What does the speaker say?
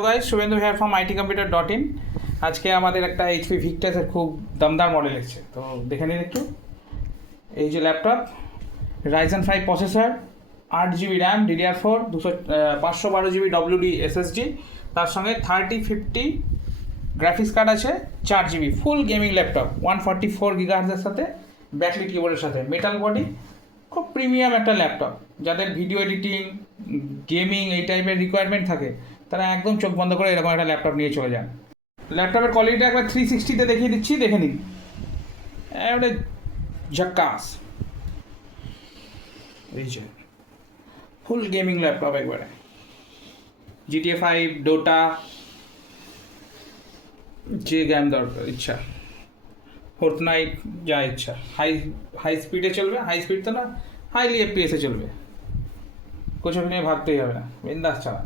তো guys, Suvendu hair from ITComputer.in। আজকে আমাদের একটা HP ভিক্টাসের খুব দমদার মডেল এসেছে, তো দেখে নিন একটু। এই যে laptop, Ryzen 5 processor, 8 GB RAM, DDR4, 512 GB WD SSD, তার সঙ্গে 3050 গ্রাফিক্স কার্ড আছে, 4 GB, full gaming laptop, 144 GHz সাথে ব্যাকলিট কিবোর্ডের সাথে, মেটাল বডি, খুব প্রিমিয়াম একটা ল্যাপটপ। যাদের ভিডিও এডিটিং, গেমিং এই টাইপের রিকোয়ারমেন্ট থাকে, তারা একদম চোখ বন্ধ করে এরকম একটা ল্যাপটপ নিয়ে চলে যান। ল্যাপটপের কোয়ালিটিটা একবার 360-তে দেখিয়ে দিচ্ছি, দেখে নিন। একটা ঝাক্কাস, এই যে ফুল গেমিং ল্যাপটপ একবারে। GTA 5, ডোটা, যে গেম দরকার ইচ্ছা, ফোর্টনাইট, যা ইচ্ছা। হাই স্পিডে চলবে, হাই স্পিড তো না, হাইলি FPS চলবে। কিছু নিয়ে ভাবতেই হবে না, বিন্দাস চালা।